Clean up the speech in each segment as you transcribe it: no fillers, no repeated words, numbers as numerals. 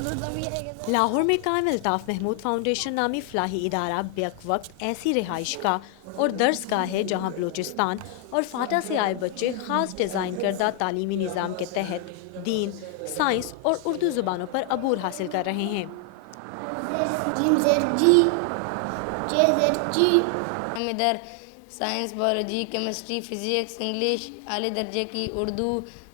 लाहौर में कायम अल्ताफ महमूद फाउंडेशन नामी फलाही इदारा बेक वक्त ऐसी रिहाइश का और दर्सगाह है जहाँ बलूचिस्तान और फाटा से आए बच्चे ख़ास डिज़ाइन करदा तालीमी निज़ाम के तहत दीन, साइंस और उर्दू ज़ुबानों पर अबूर हासिल कर रहे हैं। हम इधर science, biology, chemistry, physics, English, आले दर्जे की उर्दू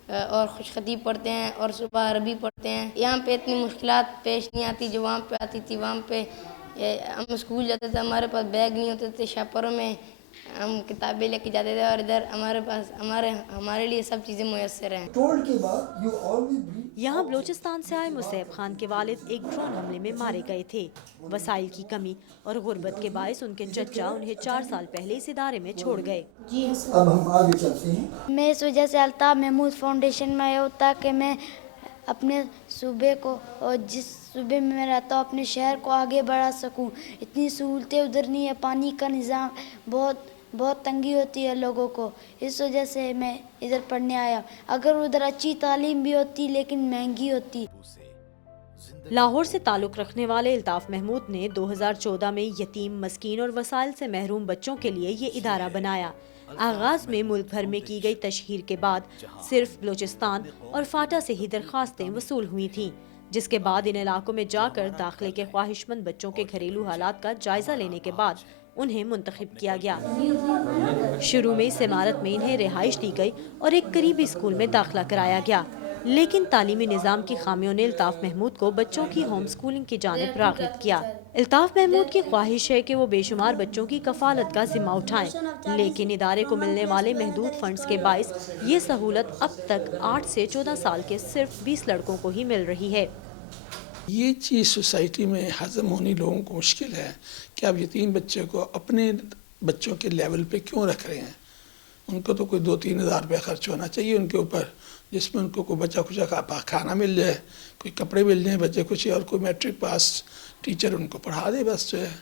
और खुश खतीब पढ़ते हैं और सुबह अरबी पढ़ते हैं। यहाँ पे इतनी मुश्किलात पेश नहीं आती जो वहाँ पे आती थी। वहाँ पे हम स्कूल जाते थे, हमारे पास बैग नहीं होते थे, शापरों में हम किताबें लेके जाते थे और इधर हमारे पास हमारे लिए सब चीज़ें मुयस्सर हैं। यहाँ बलूचिस्तान से आए मुसैब खान के वालिद एक ड्रोन हमले में मारे गए थे। वसाइल की कमी और गुर्बत के बायस उनके चचा उन्हें 4 साल पहले इस इदारे में छोड़ गए। अब हम आगे चलते हैं। मैं इस वजह से अल्ताफ महमूद फाउंडेशन में आया हूँ ताकि मैं अपने सूबे को और जिस सूबे में मैं रहता हूँ अपने शहर को आगे बढ़ा सकूँ। इतनी सहूलतें उधर नहीं है, पानी का निज़ाम बहुत तंगी होती है लोगों को, इस वजह से मैं इधर पढ़ने आया। अगर उधर अच्छी तालीम भी होती लेकिन महंगी होती। लाहौर से ताल्लुक़ रखने वाले अल्ताफ महमूद ने 2014 में यतीम, मस्कीन और वसाइल से महरूम बच्चों के लिए ये इदारा बनाया। आगाज़ में मुल्क भर में की गई तशहीर के बाद सिर्फ बलूचिस्तान और फाटा से ही दरख्वास्तें वसूल हुई थीं, जिसके बाद इन इलाकों में जाकर दाखिले के ख्वाहिशमंद बच्चों के घरेलू हालात का जायजा लेने के बाद उन्हें मुंतखब किया गया। शुरू में इस इमारत में इन्हें रिहाइश दी गई और एक करीबी स्कूल में दाखिला कराया गया, लेकिन तालीमी निज़ाम की खामियों ने अल्ताफ महमूद को बच्चों की होम स्कूलिंग की जानिब राग़िब किया। अल्ताफ महमूद की ख्वाहिश है कि वो बेशुमार बच्चों की कफालत का जिम्मा उठाएं, लेकिन इदारे को मिलने वाले महदूद फंड्स के बाइस ये सहूलत अब तक 8 से 14 साल के सिर्फ 20 लड़कों को ही मिल रही है। ये चीज़ सोसाइटी में हज़म होनी लोगों को मुश्किल है कि आप यतीम बच्चे को अपने बच्चों के लेवल पे क्यों रख रहे हैं। उनको तो कोई 2-3 हज़ार रुपये खर्च होना चाहिए उनके ऊपर, जिसमें उनको कोई बच्चा कुछ खाना मिल जाए, कोई कपड़े मिल जाए बच्चे कुछ, और कोई मैट्रिक पास टीचर उनको पढ़ा दे बस जो है।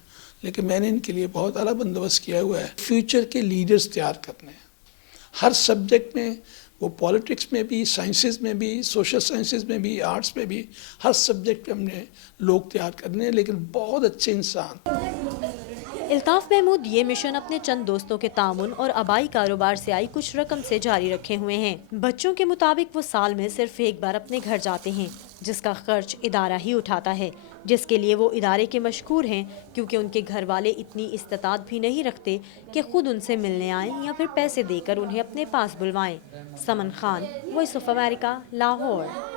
लेकिन मैंने इनके लिए बहुत अला बंदोबस्त किया हुआ है। फ्यूचर के लीडर्स तैयार करने हैं हर सब्जेक्ट में, वो पॉलिटिक्स में भी, साइंसेस में भी, सोशल साइंसेस में भी, आर्ट्स में भी, हर सब्जेक्ट पे हमने लोग तैयार करने हैं, लेकिन बहुत अच्छे इंसान। अल्ताफ महमूद ये मिशन अपने चंद दोस्तों के तामुन और आबाई कारोबार से आई कुछ रकम से जारी रखे हुए हैं। बच्चों के मुताबिक वो साल में सिर्फ एक बार अपने घर जाते हैं, जिसका खर्च इदारा ही उठाता है, जिसके लिए वो इदारे के मशकूर हैं, क्योंकि उनके घर वाले इतनी इस्तात भी नहीं रखते कि खुद उनसे मिलने आएं या फिर पैसे देकर उन्हें अपने पास बुलवाएं। Saman Khan, voice of America, Lahore.